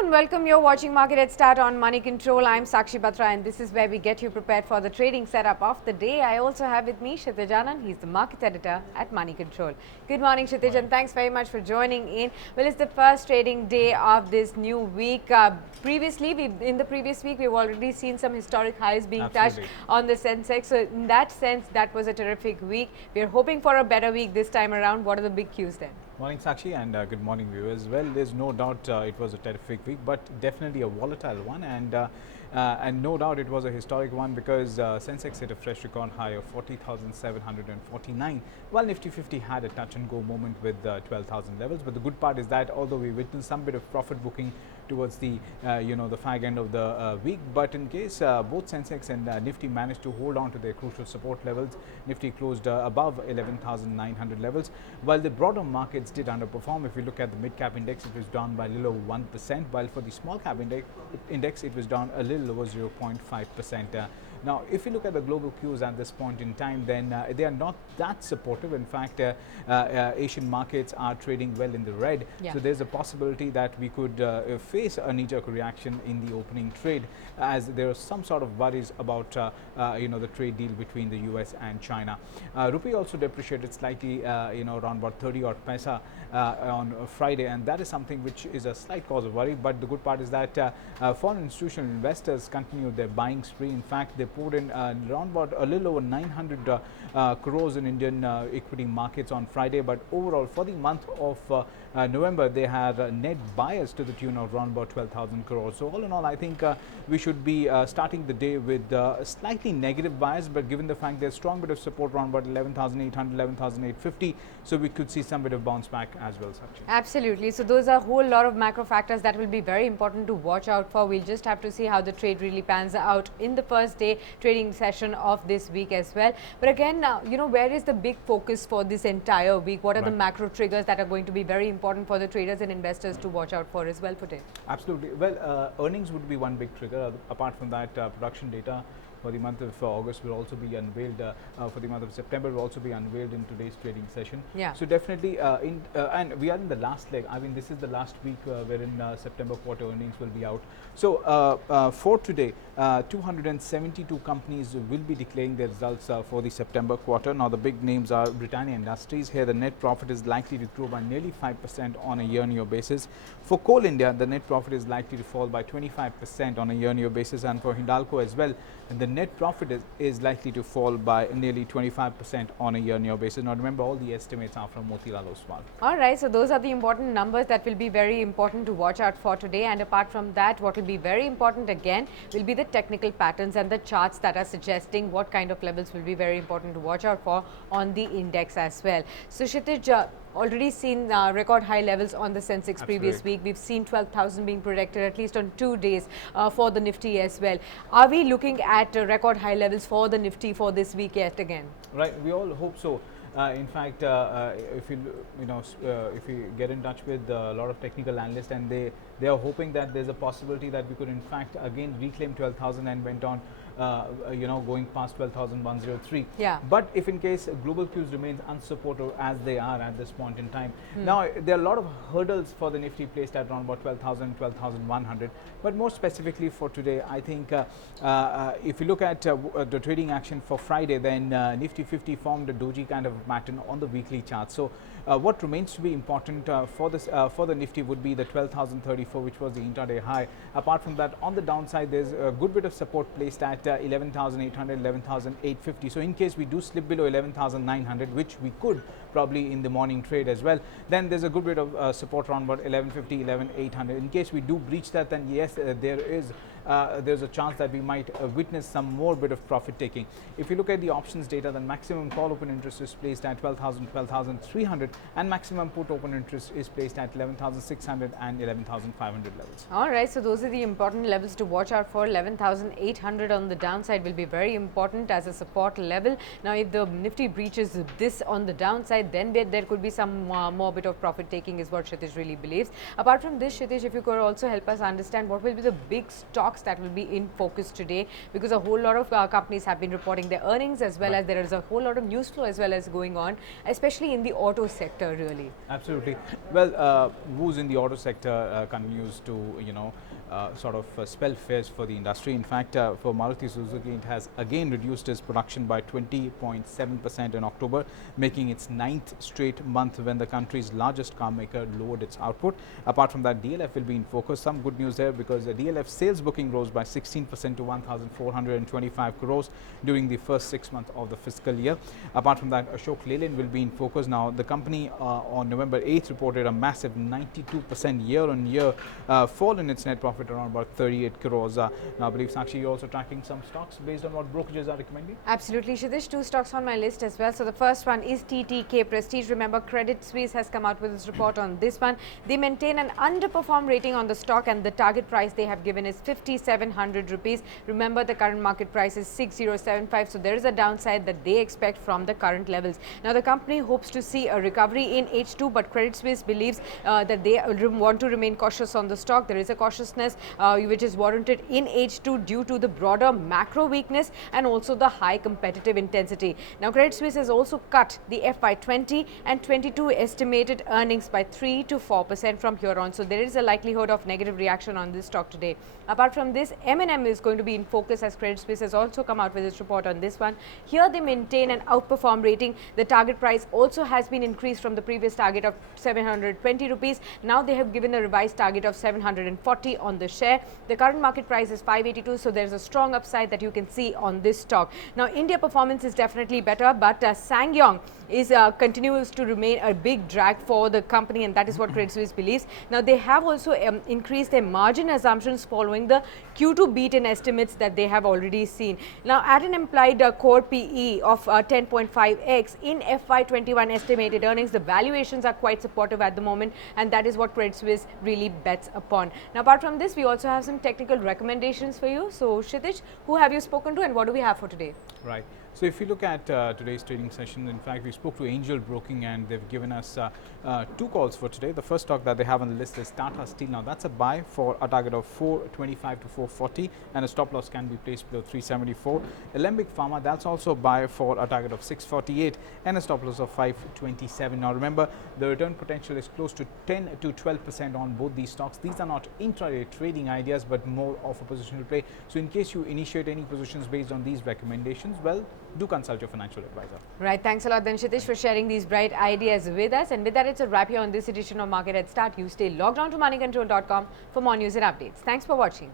and welcome. You're watching Market Headstart on Moneycontrol. I'm Sakshi Batra and this is where we get you prepared for the trading setup of the day. I also have with me Kshitij Anand. He's the market editor at Moneycontrol. Good morning, Kshitij, and thanks very much for joining in. Well, it's the first trading day of this new week. In the previous week, we've already seen some historic highs being touched on the Sensex. So in that sense, that was a terrific week. We're hoping for a better week this time around. What are the big cues then? Morning, Sakshi, and good morning, viewers. Well, there's no doubt it was a terrific week, but definitely a volatile one, and no doubt it was a historic one because Sensex hit a fresh record high of 40,749, while Nifty50 had a touch-and-go moment with 12,000 levels. But the good part is that although we witnessed some bit of profit booking towards the the fag end of the week, but in case both Sensex and Nifty managed to hold on to their crucial support levels, Nifty closed above 11,900 levels, while the broader markets did underperform. If you look at the mid-cap index, it was down by a little over 1%, while for the small-cap index, it was down a little over 0.5%. Now, if you look at the global cues at this point in time, then they are not that supportive. In fact, Asian markets are trading well in the red. Yeah. So there's a possibility that we could face a knee-jerk reaction in the opening trade, as there are some sort of worries about the trade deal between the US and China. Rupee also depreciated slightly, around about 30 odd paisa on Friday, and that is something which is a slight cause of worry. But the good part is that foreign institutional investors continued their buying spree. In fact, they poured in around about a little over 900 crores in Indian equity markets on Friday. But overall, for the month of November, they had net buyers to the tune of around about 12,000 crores. So all in all, I think we should be starting the day with slightly negative bias, but given the fact there's strong bit of support around about 11,800, 11,850, so we could see some bit of bounce back as well, Sakshi. Absolutely. So those are a whole lot of macro factors that will be very important to watch out for. We'll just have to see how the trade really pans out in the first day trading session of this week as well. But again, where is the big focus for this entire week? What are the macro triggers that are going to be very important for the traders and investors to watch out for as well for today? Absolutely. Well, earnings would be one big trigger. Apart from that, production data for the month of August will also be unveiled. For the month of September will also be unveiled in today's trading session. Yeah. So definitely, and we are in the last leg. I mean, this is the last week wherein September quarter earnings will be out. So for today, 272 companies will be declaring their results for the September quarter. Now, the big names are Britannia Industries. Here, the net profit is likely to grow by nearly 5% on a year-on-year basis. For Coal India, the net profit is likely to fall by 25% on a year-on-year basis, and for Hindalco as well, the net profit is likely to fall by nearly 25% on a year-on-year basis. Now, remember, all the estimates are from Motilal Oswal. All right, so those are the important numbers that will be very important to watch out for today. And apart from that, what will be very important again will be the technical patterns and the charts that are suggesting what kind of levels will be very important to watch out for on the index as well. So, Kshitij, already seen record high levels on the Sensex previous week. We've seen 12,000 being predicted at least on 2 days for the Nifty as well. Are we looking at record high levels for the Nifty for this week yet again? Right, we all hope so. In fact, if you get in touch with a lot of technical analysts, and they are hoping that there's a possibility that we could in fact again reclaim 12,000 and went on going past 12,103. Yeah. But if in case global cues remains unsupportive as they are at this point in time, now there are a lot of hurdles for the Nifty placed at around about 12,000, 12,100. But more specifically for today, I think if you look at the trading action for Friday, then Nifty50 formed a doji kind of pattern on the weekly chart. So what remains to be important for the Nifty would be the 12,034, which was the intraday high. Apart from that, on the downside, there's a good bit of support placed at 11,800, 11,850. So in case we do slip below 11,900, which we could probably in the morning trade as well, then there's a good bit of support around about 1150, 11,800. In case we do breach that, then yes, there's a chance that we might witness some more bit of profit taking. If you look at the options data, then maximum call open interest is placed at 12,000, 12,300, and maximum put open interest is placed at 11,600 and 11,500 levels. All right, so those are the important levels to watch out for. 11,800 on the downside will be very important as a support level. Now, if the Nifty breaches this on the downside, then there could be some more bit of profit taking is what Kshitij really believes. Apart from this, Kshitij, if you could also help us understand what will be the big stocks stocks that will be in focus today, because a whole lot of companies have been reporting their earnings, as well as there is a whole lot of news flow as well as going on, especially in the auto sector really. Absolutely. Well, woes in the auto sector continues to, sort of spell fears for the industry. In fact, for Maruti Suzuki, it has again reduced its production by 20.7% in October, making its 9th straight month when the country's largest car maker lowered its output. Apart from that, DLF will be in focus. Some good news there, because the DLF sales booking rose by 16% to 1,425 crores during the first 6 months of the fiscal year. Apart from that, Ashok Leyland will be in focus. Now, the company on November 8th reported a massive 92% year-on-year fall in its net profit, around about 38 crores. Now, I believe, Sakshi, you're also tracking some stocks based on what brokerages are recommending? Absolutely, Kshitij. 2 stocks on my list as well. So the first one is TTK Prestige. Remember, Credit Suisse has come out with its report on this one. They maintain an underperform rating on the stock, and the target price they have given is 5,700 rupees. Remember, the current market price is 6,075. So there is a downside that they expect from the current levels. Now, the company hopes to see a recovery in H2, but Credit Suisse believes that they want to remain cautious on the stock. There is a cautiousness which is warranted in H2 due to the broader macro weakness and also the high competitive intensity. Now, Credit Suisse has also cut the FY20 and 22 estimated earnings by 3 to 4% from here on. So there is a likelihood of negative reaction on this stock today. Apart from this, M&M is going to be in focus, as Credit Suisse has also come out with its report on this one. Here they maintain an outperform rating. The target price also has been increased from the previous target of 720 rupees. Now they have given a revised target of 740 on the share. The current market price is 582, so there's a strong upside that you can see on this stock. Now, India performance is definitely better, but SsangYong is continues to remain a big drag for the company, and that is what Credit Suisse believes. Now, they have also increased their margin assumptions following the Q2 beat in estimates that they have already seen. Now, at an implied core PE of 10.5x in FY21 estimated earnings, the valuations are quite supportive at the moment, and that is what Credit Suisse really bets upon. Now, apart from this, we also have some technical recommendations for you. So, Kshitij, who have you spoken to and what do we have for today? Right. So if you look at today's trading session, in fact, we spoke to Angel Broking and they've given us 2 calls for today. The first stock that they have on the list is Tata Steel. Now, that's a buy for a target of 425 to 440, and a stop loss can be placed below 374. Alembic Pharma, that's also a buy for a target of 648 and a stop loss of 527. Now, remember, the return potential is close to 10 to 12% on both these stocks. These are not intraday trading ideas, but more of a positional play. So in case you initiate any positions based on these recommendations, well, do consult your financial advisor. Right. Thanks a lot then, Kshitij, for sharing these bright ideas with us. And with that, it's a wrap here on this edition of Market Head Start. You stay logged on to moneycontrol.com for more news and updates. Thanks for watching.